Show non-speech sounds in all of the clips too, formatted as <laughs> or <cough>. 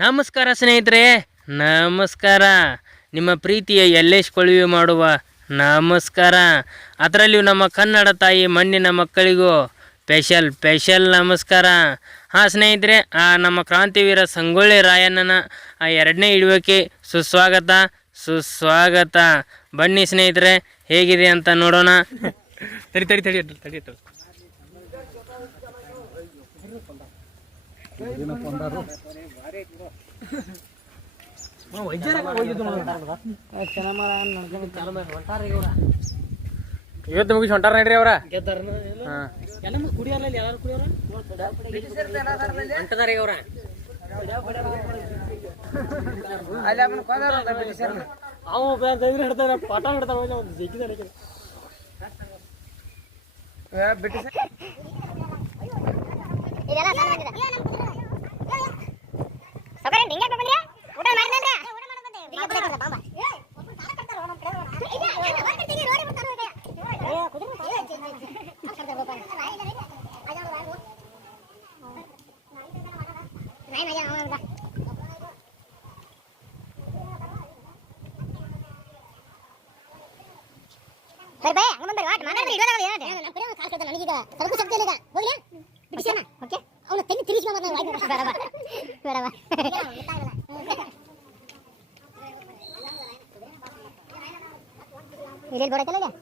ನಮಸ್ಕಾರ ಸ್ನೇಹಿತರೆ ನಮಸ್ಕಾರ. ನಿಮ್ಮ ಪ್ರೀತಿಯ ಎಲ್ಲೇಶ್ ಕೊಳವೆ ಮಾಡುವ ನಮಸ್ಕಾರ. ಅದರಲ್ಲಿಯೂ ನಮ್ಮ ಕನ್ನಡ ತಾಯಿ ಮಣ್ಣಿನ ಮಕ್ಕಳಿಗೂ ಸ್ಪೆಷಲ್ ಸ್ಪೆಷಲ್ ನಮಸ್ಕಾರ. ಹಾಂ ಸ್ನೇಹಿತರೆ ಆ ನಮ್ಮ ಕ್ರಾಂತಿವೀರ ಸಂಗೊಳ್ಳಿ ರಾಯಣ್ಣನ ಆ ಎರಡನೇ ಇಡುವಿಕೆ ಸುಸ್ವಾಗತ ಸುಸ್ವಾಗತ. ಬನ್ನಿ ಸ್ನೇಹಿತರೆ ಹೇಗಿದೆ ಅಂತ ನೋಡೋಣ. ತಡಿ ತಡಿ ತಡಿ ತಡಿ ತಡಿ. ಇವತ್ತು ಮುಗಿಸಿ ಹೊಂಟಾರ ನಡ್ರಿ ಅವ್ರ? ಸಣ್ಣ ಮಂದಿದ. ಸೌಕರ್ಯ ಹಿಂಗೆ ಬಂದ್ರಿ ಊಟ ಮಾಡಿದ್ರಿ ಊಟ ಮಾಡಕ್ ಬಂದೆ ಬರ್ರಿ ಬೈ ಹಂಗ ಬಂದ್ರಿ ವಾಟ್ ಮಾತಾಡ್ರಿ ಇಡೋದಾಗಲ್ಲ ಏನಂತೆ ನಮ್ಮ ಕಡೆ ಕಾಲ್ ಕಟ್ಟ ನನಗೀಗ ಸ್ವಲ್ಪ ಶಕ್ತಿ ಇಲ್ಲ ಈಗ ಹೋಗ್ಲಿ ಬಿಡಿಸೋಣ ಓಕೆ ಅವನ ತೆಗಿ ತಿರುಗಿಸ್ಕೊಂಡ್ ಬರ್ತಾನೆ ವಾಯ್ದು ಬೇಡ ಬಾ ಬೇಡ ಬಾ ಇಲ್ಲಿ ಬೋಡೈತಲ್ಲ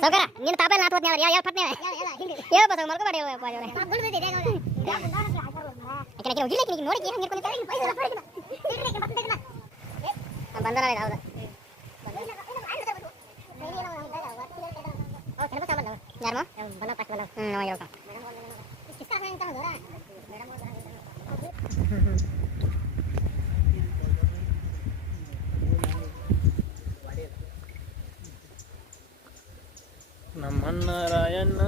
ಸೌಕರ ನೀನು ತಾಪ ನಾತ್ ಹೋತ್ನೇ ಯಾವ ಯಾವ ಪತ್ನೇ ಯಾವ ಬಸ್ ಮಲ್ಕೊ ಮಾಡಿ ಯಾಕೆ ಉಜಿಲ್ಲ ಕಿನಿಗೆ ನೋಡಿ ಏನು ಹಿಡ್ಕೊಂಡಿದ್ದಾರೆ ಬಂದರ ಹೌದು ಯಾರು ಬಂದ ಪಕ್ಕ ಬಂದ ಹ್ಞೂ ಹೇಳ್ತಾನೆ ನಮ್ಮಣ್ಣ ರಾಯಣ್ಣ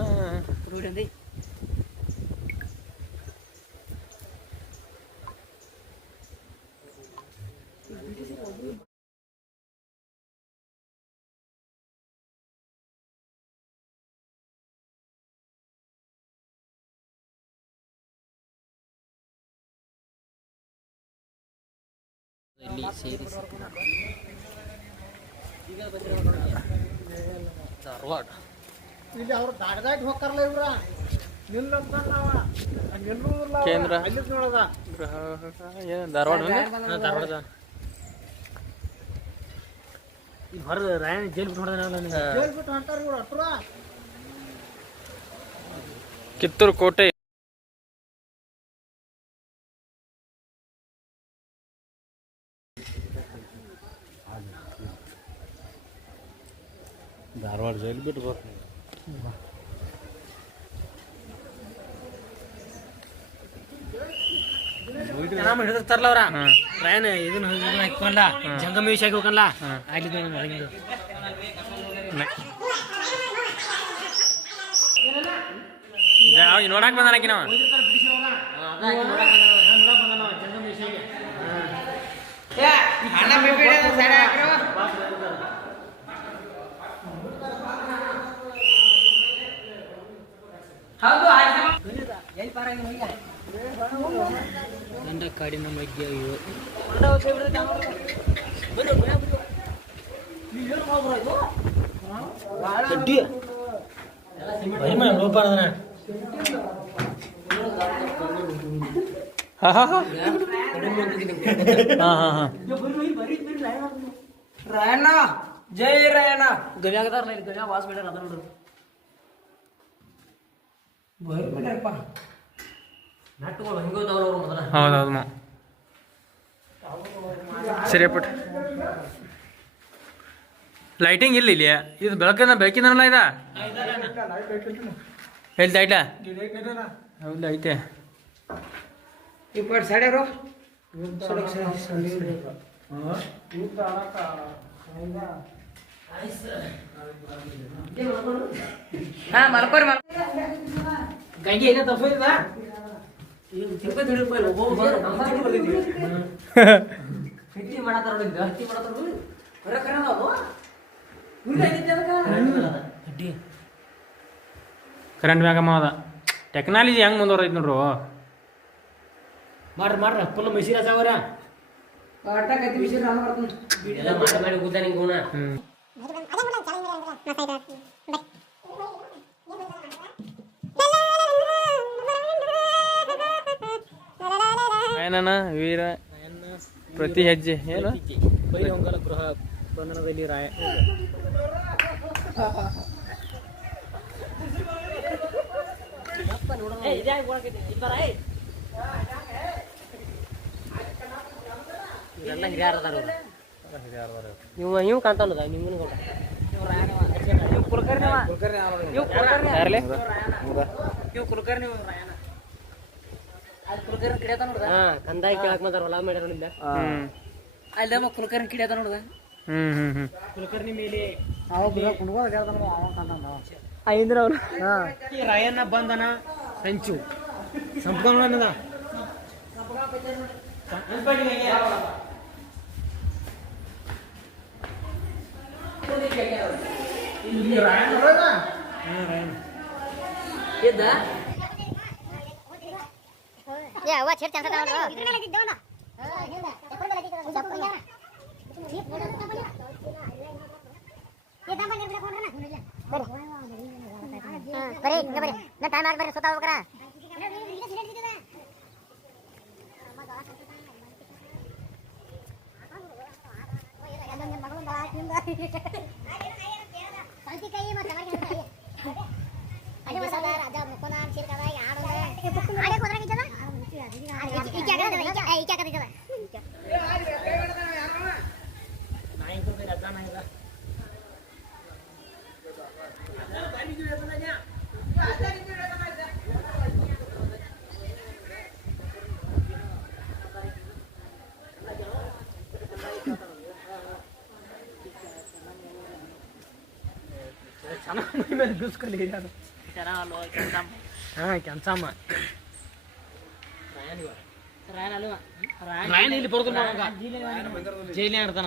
ಇಲ್ಲಿ ಸೇರಿಸಿ ಧಾರವಾಡ. ಇಲ್ಲಿ ಅವ್ರು ಹೋಗ್ತಾರಲ್ಲ ಇವ್ರ. ನಿಲ್ಲಂತ ನಾವ. ನಿಲ್ಲೂರ್ಲ ಕೇಂದ್ರ. ಅಲ್ಲಿ ನೋಡದ. ಏನು ಧಾರವಾಡ ಧಾರವಾಡದ. ಹೊರದ ರಾಯಣ ಜೈಲ್ ಬಿಟ್ಟು ಹೊಡೆದ ಜೈಲ್ ಬಿಟ್ಟು ಹೊಂಟಾರ ಇವ್ರು ಅಟ್ರ ಕಿತ್ತೂರು ಕೋಟೆ ಧಾರವಾಡ ಜೈಲು ಬಿಟ್ಟು ಬರ್ತೀನಿ. ನಾಮ ಹಿಡಿದಿರ್ತಾರಲ್ಲ ಅವ್ರ. ರಾಯನ ಇದನ್ನ ಹಾಕೊಂಡ ಜಂಗಮ ವಿಷಯ ಹಾಕೋಕಲ್ಲ ಅಲ್ಲಿ ನೋಡಕ್ ಬಂದಾನ ಆಕಿ ನಾವ ದಂಡ ಕಾಡಿನ ಮಧ್ಯ ಇವು ರಾಯಣ್ಣ ಜೈ ರಾಯಣ್ಣ. ಗವ್ಯಾಗದಾರಲ್ಲ ಇಲ್ಲಿ ಗವ್ಯಾಗ ವಾಸ ಬೇಡ ಅದ ಅವ್ರು ಮೊದಲ. ಹೌದೌದು ಮಾ. ಸರಿ ಲೈಟಿಂಗ್ ಇಲ್ಲ ಇಲ್ಲಿ? ಇದು ಬೆಳಕಿನ ಬೆಳಕಿನಲ್ಲ ಇದ? ಎಲ್ಲಿ ಹೌದು ಐತೆ. ಇಪ್ಪತ್ತು ಸಾಡ್ಯಾರು ಹಾ ಮಲ್ಕೋರಿ ಮಲ್ ಗಂಗೆ ಏನೇ ತಪ್ಪಿಲ್ಲ. ಹಿಟ್ಟಿ ಮಾಡತ್ತಾರ ಹಿಟ್ಟಿ ಮಾಡತ್ತಾರ ಖರೆ ಅದಾವ ಅದು. ಕರೆಂಟ್ ಮ್ಯಾಗ ಅದ. ಟೆಕ್ನಾಲಜಿ ಹೆಂಗ್ ಮುಂದುವರೈತಿ ನೋಡ್ರು? ಮಾಡ್ರಿ ಮಾಡ್ರಿ. ಫುಲ್ ಬರ್ತೀನಿ. ಎಲ್ಲ ಮಾಡಿ ಮಾಡಿ ಕೂತ ಏನನ ವೀರ ಪ್ರತಿ ಹೆಜ್ಜೆ ಏನು? ಬೈರಂಗಲ ಗೃಹ ಬಂಧನದಲ್ಲಿ ರಾಯ ಇವ ಇವ್ ಕಾಂತಾನದ ನಿಮ್ಗೂ ಯಾರ್ಲೆ? ಇವ್ ಕುಲಕರ್ಣಿ ಇವ್ ಕುಲಕರ್ಣಿ ಹಾ ಕಂದಾಯ ಕೇಳಕ್ ಬಂದಾರ ಹೊಲ ಮಾಡ್ಯಾರ ಇಲ್ಲ ಹ್ಮ್ ಅಲ್ಲೇ ಮ ಕುಲಕರ್ಣಿ ಕಿಡಿಯತ ನೋಡ್ದ? ಹ್ಮ್ ಹ್ಮ್ ಹ್ಮ್. ಕುಲಕರ್ಣಿ ಮೇಲೆ ಈ ರಾಯಣ್ಣ ಬಂದನ ಸಂಚು. ಸಂಪೂರ್ಣದ ಇದ್ದ ಏ ಅವ್ವ ಚೇರ್ ಚಾನ್ಸ್ ಅದಾವ ಇದ್ರಲ್ಲ ಇದ್ದವನ ಹಿಂದ ಎಪ್ಪಂದಲ್ಲ ಇದ್ದವನ ಜಪ್ಪಂಗ ಬರೀ ಹಿಂಗ ಬರೀ ನಾ ಟೈಮ್ ಆಗಿ ಬರ್ರಿ ಸುತ್ತ ಹೋಗ್ರ ಚೆನ್ನಾಗಿ ಮೇಲೆ ಬೀಸ್ಕೊಂಡು ಅದು ಹಾ ಕೆನ್ಸಮ್ಮ ರಾಯನ್ ಇಲ್ಲಿ ಬರೋದು ಜೈಲಿ ಆಡ್ತಾನ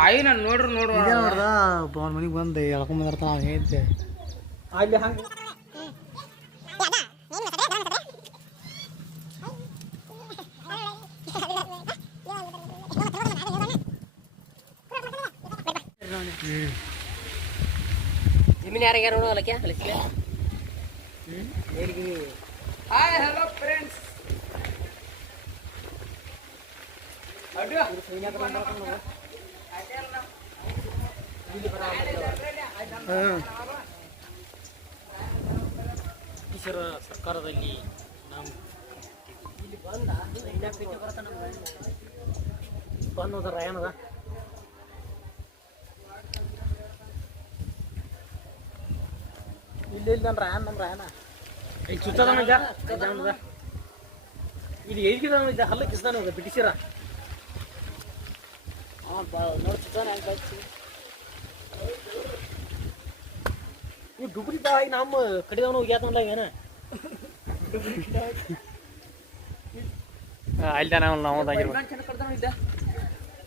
ಆಯ್ ನಾನು ನೋಡ್ರಿ ನೋಡು. ನೋಡ್ದ? ಅವ್ನ ಮನೆಗೆ ಬಂದು ಎಳ್ಕೊಂಡ್ ಬಂದಿರ್ತಾನ ಅವ್ನು ಹೇಳಿದ್ದೆ ಅಲ್ಲಿ ಹಂಗೆ ಜಮೀನ್ ಯಾರಿಗೆ ನೋಡು ಅಲ್ಲಕ್ಕೆ ಅಲ್ಲಿಸ್ಲೆ ಹಾಯ್ ಹಲೋ ಫ್ರೆಂಡ್ಸ್ ಬ್ರಿಟಿಷರ ಸರ್ಕಾರದಲ್ಲಿ ನಾವು ಬಂದ ರಾಯಣದ ಇಲ್ಲಿ ಇಲ್ಲಿ ನಮ್ಮ ರಾಯನ್ ನಮ್ಮ ರಾಯನ ಈಗ ಸುತ್ತದ ಇದು ಜಾಣದ ಇಲ್ಲಿ ಕಿಸ್ತಾನ ಇದ್ದ ಹಲ್ಲ ಕಿಸ್ತಾನ ಬ್ರಿಟಿಷರ ನೋಡಿ ಸುತ್ತಾನ ಈ ಡುಬ್ರಿ ತಾಯಿ ನಮ್ಮ ಕಡಿದವನು ಹೋಗ್ಯಾತಲ್ಲ ಏನ ಅಲ್ಲಿ ತಾನ ನಾವು ಪರಿಮಾಣ ಚೆನ್ನ ಕಡ್ದಾನ ಇದ್ದ?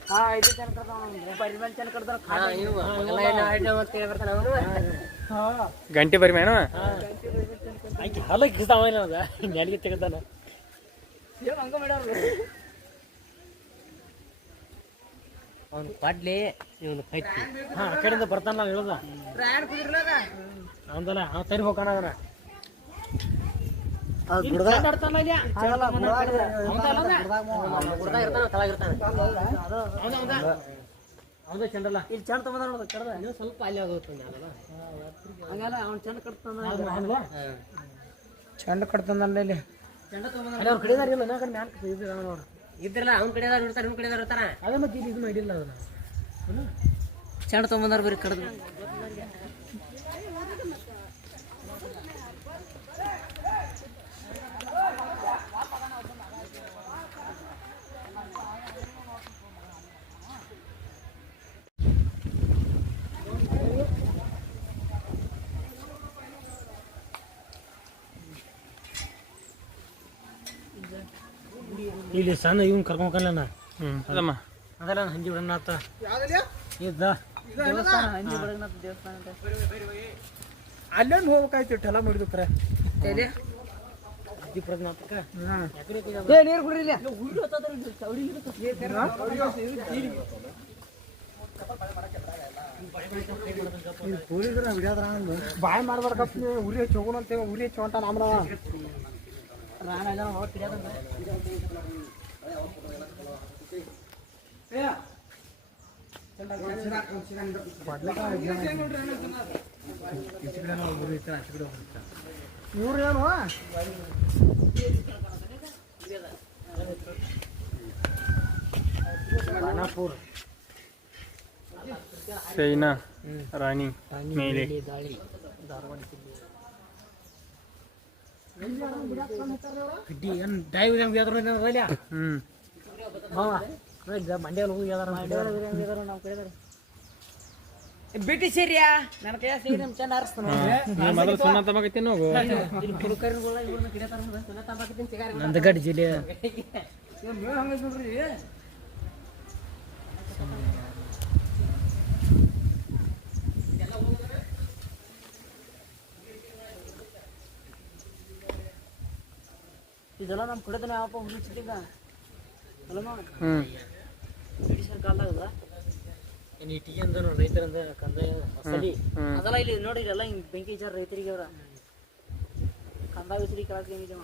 ಹಾ ಇದು ಚೆನ್ನ ಕಡ್ದಾನ ಪರಿಮಾಣ ಚೆನ್ನ ಕಡ್ದಾನ ಹಾ ಇವ ಎಲ್ಲ ಏನು ಆಯ್ತು ಅಂತ ಹೇಳಿ ಬರ್ತಾನ ಅವನು. ಗಂಟೆ ಬರಿ ಹಲ್ಲ ಕಿಸ್ತಾವ ಏನದ ನೆಲಗೆ ತೆಗೆದಾನ ಏನ್ ಹಂಗ ಮಾಡ್ಯಾರ ಅವ್ನು ಪಡ್ಲಿ ಇವನು ಕೈತಿ ಹಾ ಆ ಕಡೆಯಿಂದ ಬರ್ತಾನ ಹೇಳುದ. ಅಂದಲ್ಲ ಅವ ತರಿ ಹೋಗೋಣ ಚಂದ ಇಲ್ಲಿ? ಚಂದ ತಗೊಂಡ್ ಚಂದ ನೋಡು ಕಡ್ದ. ಇನ್ನೂ ಸ್ವಲ್ಪ ಅಲ್ಲಿ ಮ್ಯಾಲಲ್ಲ ಹಂಗಲ್ಲ ಅವ್ನು ಚಂದ ಕಟ್ತಾನ ಚಂಡ ಕಟ್ತಂದಲ್ಲ ಇಲ್ಲಿ. ಚಂದ ತಗೊಂಡ್ ಅವ್ರ ಇಲ್ಲ ನಾ ಕಡೆ ಮ್ಯಾಲ ಇದ್ರ ನೋಡು. ಇದ್ರಲ್ಲ ಅವ್ನ ಕಡೆ ಇರ್ತಾರ ಇವ್ನ ಕಡೆ ಇರ್ತಾರ ಅದೇ ಮತ್ತೆ ಇದು ಮಾಡಿಲ್ಲ ಅದನ್ನ ಚಂಡ ತಗೊಂಬಂದಾರ ಬರೀ ಕಡ್ದು. ಇಲ್ಲಿ ಸಣ್ಣ ಇವ್ನ ಕರ್ಕೊಂಡ್ಕಲ್ಲ ಅದಮ್ಮ. ಅದಲ್ಲ ಹಂಜಿ ಬಿಡಣ ಆತ ಇದ್ದ. ಅಲ್ಲೊಂದು ಹೋಗ್ಬೇಕಾಯ್ತು ಮಾಡಿದ್ರೆ ನೀರು ಕುಡ್ರಿ ಇಲ್ಲಿ. ಬಾಯ್ ಮಾಡ್ಬಾರ್ದಪ್ಪ ನೀವು ಉರಿ ಹಚ್ಚಿ ಹೋಗೋಣ ಅಂತೇವ ಉರಿ ಹಚ್ಚಿ ಹೊಂಟ ನಮ್ರ. ಇವ್ರು ಏನು ಖಾನಾಪುರ್ ಚೈನಾ ರಾಣಿ ಮೇಲೆ ಕಡ್ಡಿ ಏನು ಡೈವ್ ಯಾವ್ದ್ರ ಅದಲ್ಲ ಹ್ಮ್. ಮಂಡ್ಯ ಹೋಗಿ ಯಾವ್ದಾರ ನಮ್ಮ ಕಡೆ ಬ್ರಿಟಿಷರ್ಯಾ ನನ್ನ ಕೈ ಸೀರೆ ನಿಮ್ ಚೆನ್ನ ಹಾರಿಸ್ತಾನ ಮೊದಲು ಸುಣ್ಣ ಹೋಗು ಇವ್ರನ್ನ ಕಿಡಿಯತಾರ ಮುಂದೆ ಸುಣ್ಣ ತಂಬಾಕತ್ತೀನಿ ಸಿಗಾರಿ ನಂದಗಡ್ ಜಿಲ್ಲೆ ಹಂಗ ನೋಡ್ರಿ ಇದೆಲ್ಲ ನಮ್ಮ ಕಡೆದನ ಯಾವಪ್ಪ ಹುಡುಚಿಟ್ಟಿಗ ಅಲ್ಲ ನೋಡಿ. ಹ್ಮ್. ಬ್ರಿಟಿಷರ್ ಕಾಲದಾಗ ಏನು ಇಟ್ಟಿಗೆ ಅಂದ ರೈತರಂದ ಕಂದಾಯ ಮಸಲಿ. ಅದಲ್ಲ ಇಲ್ಲಿ ನೋಡಿ ಇಲ್ಲೆಲ್ಲ ಹಿಂಗೆ ಬೆಂಕಿ ಹಚ್ಚಾರ ರೈತರಿಗೆ ಅವರ. ಕಂದಾಯ ವಿಸರಿ ಕೆಳಗೆ ಹೆಂಗಿದವ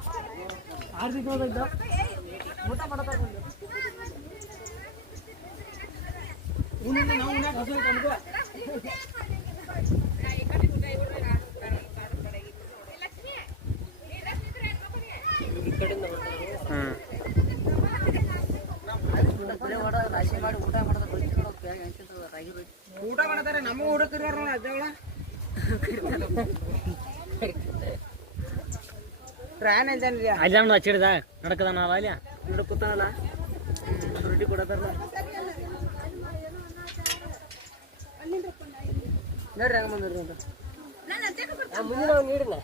ಊಟ ಮಾಡ್ತಾರೆ ನಮ್ಮ ಹುಡುಗರು ಅಜ್ಜಗಳ <laughs> ಪ್ರಯಾಣ ಇದ್ದಾನ್ರಿ ಅಜ್ಜ ನಮ್ದು ಹಚ್ಚಿಡ್ದ ನಡಕದ ನಾವ ಅಲ್ಲಿ ನೋಡಿ ಕೂತಾನಲ್ಲ ರೊಟ್ಟಿ ಕೊಡತಾರಲ್ಲ ನೋಡ್ರಿ ಹಂಗ ಬಂದ್ರಿ ಅಂತ ಮುಂದಿನ ನೀಡಿಲ್ಲ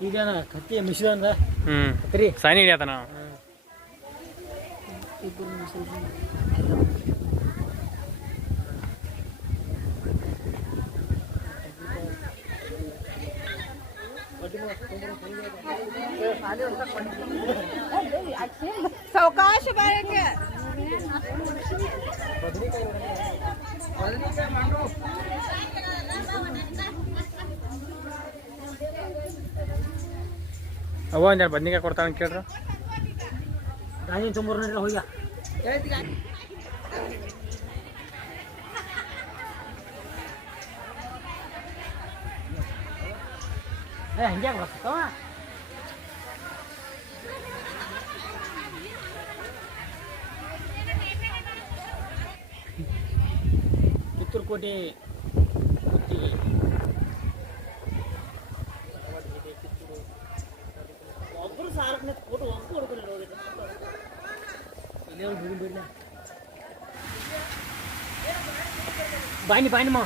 ಈಗ ಕತ್ತಿ ಹ್ಮ್. ಹತ್ರಿ ಸಾನಿ ಹಿಡಿಯತ ನಾವು ಅವ ಒಂದೆರಡು ಬದ್ನಿಕಾಯಿ ಕೊಡ್ತಾಳ ಕೇಳ್ರ ರಾಜನ್ ತೊಂಬರ್ ನೋಡ್ರಿ ಹೋಗ್ಯ ಏ ಹಂಗೆ ಬರ್ತವ ಕಿತ್ತೂರು ಕೋಟೆ ಗುತ್ತಿಗೆ. ಒಬ್ರು ಸಾರಕ್ಕೆ ಫೋಟೋ ಒಬ್ಬರು ಹುಡುಗರು ನೋಡಿದ್ರೆ ಇಲ್ಲೇ ಒಂದು ಬಿಡಿ ಬಿಡ್ಲ ಬಾಯ್ನಿ ಬಾಯ್ನಿ ಮಾ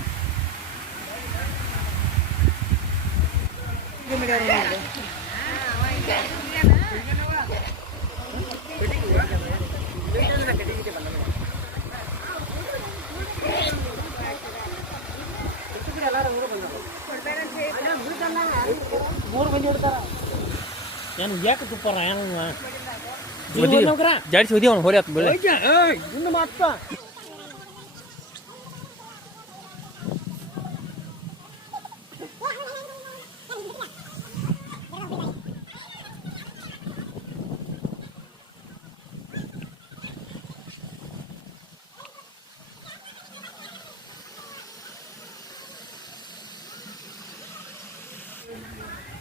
ಮೂರು ಮಂದಿ ಹಿಡ್ತಾರ ಏನು ಯಾಕೆ ತುಪ್ಪಾರ? ಏನು? ಜಾಡಿಸಿ ಹೋದಿ ಅವನು ಹೋರಿ ಆತ್ ಬೆಳೆ ಇನ್ನು ಮಾತ್ರ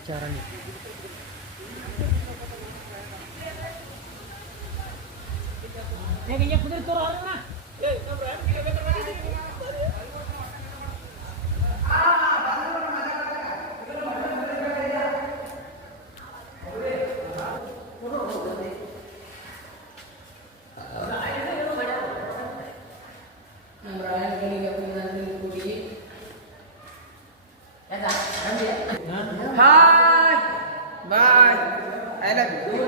ಚಾರಣಿ ಹೇಗೆ ಕುದುರೆ ನಮ್ಮ ರಾಯಗಳಿಗೆ ಅಭಿನಂದನೆ ಕೊಡಿ hi bye I love you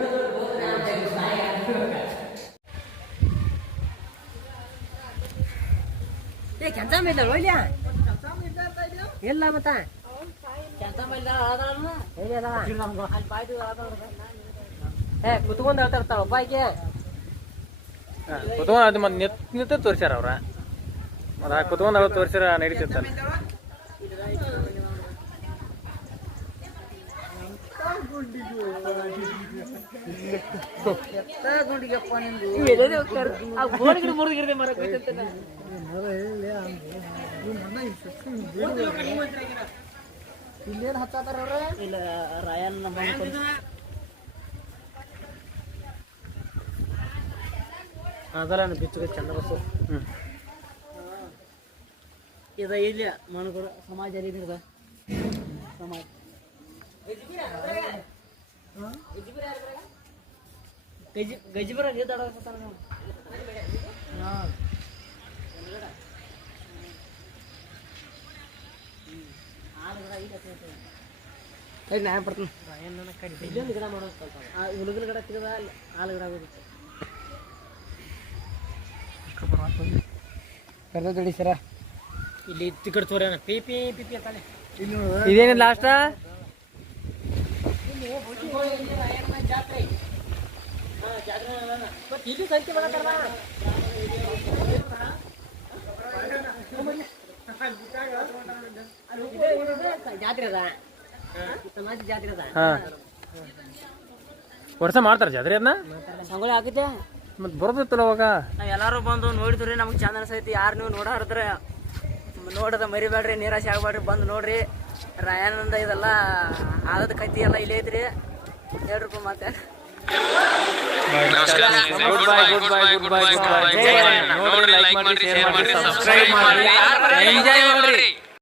ಏ ಕೆಲಸ ಮಾಡಿದ ಒಯ್ಯ ಇಲ್ಲ ಮತ್ತ ಏ ಕುತ್ಕೊಂಡ್ ಹೇಳ್ತಾರ ಒಬ್ಬಾಯ್ಕೆ ಕುತ್ಕೊಂಡ್ ಅದು ಮತ್ತೆ ನಿತ್ ನಿಂತ ತೋರ್ಸ್ಯಾರ ಅವ್ರ ಮತ್ತೆ ಕುತ್ಕೊಂಡ್ ಅವ್ರು ನಡೀತಿರ್ತಾರೆ ಎತ್ತ ಗುಂಡಿಗೆಪ್ಪ ನಿಂದು ಬೋರ್ಗಿಡ ಮುರಿದಿರ್ದೆ ಮರ ಇಲ್ಲೇನು ಹತ್ತಾತಾರ ಇಲ್ಲ ರಾಯನ್ ನಮ್ಮ ಅದಲ್ಲ ಬಿಚ್ಚಿಗೆ ಚಂದ ಬಸ್ಸು ಹ್ಮ್ ಇದ ಇಲ್ಲ ಮನಗುರು ಸಮಾಜ ರೀತಿದ ಸಮಾಜ ಗಜಿ ಗಜಿಬರ ಗೀತಾಡ ನಾವು ನಾನು ಬರ್ತೀನಿ. ಇಲ್ಲೊಂದು ಗಿಡ ಮಾಡೋದು ಸ್ವಲ್ಪ ಆ ಹುಡುಗನ ಗಿಡ ತೆಗೆದ ಹಾಲು ಗಿಡ ಕರೆದ ಸರ. ಇಲ್ಲಿ ತಿಕ್ಕಡ್ ತೋರ್ಯಾನ ಪಿ ಪಿ ಪಿ ಪಿ ಅಂತಾನೆ. ಇದೇನಿಲ್ಲ ಲಾಸ್ಟ್ ಇಲ್ಲಿ ಸಂಖ್ಯೆ ಮಾಡತ್ತಾರ ಜಾತ್ರೆ ಅದ ಸಮಾಜ ಜಾತ್ರೆ ಅದ ವರ್ಷ ಮಾಡ್ತಾರ ಜಾತ್ರೆ ಅದನ್ನ ಸಂಗೊಳ್ಳಿ ಆಗುತ್ತೆ ಮತ್ತೆ ಬರೋದಿತ್ತಲ್ಲ ಅವಾಗ? ಎಲ್ಲಾರು ಬಂದು ನೋಡಿದ್ರಿ, ನಮ್ಗೆ ಚಂದ ಅನ್ಸೈತಿ. ಯಾರು ನೀವು ನೋಡಾರ್ದ್ರೆ ನೋಡದ ಮರಿಬೇಡ್ರಿ, ನಿರಾಶೆ ಆಗ್ಬೇಡ್ರಿ. ಬಂದು ನೋಡ್ರಿ. ರಾಯನಂದ ಇದೆಲ್ಲ ಆಗದ ಕತ್ತಿ ಎಲ್ಲ ಇಲ್ಲೇ ಐತ್ರಿ. ಹೇಳ್ರಿ ಮತ್ತೆ good bye good bye good bye good bye ನೋಡ್ರಿ ಲೈಕ್ ಮಾಡಿ ಶೇರ್ ಮಾಡಿ ಸಬ್ಸ್ಕ್ರೈಬ್ ಮಾಡಿ. ಎಂಜಾಯ್ ಮಾಡ್ರಿ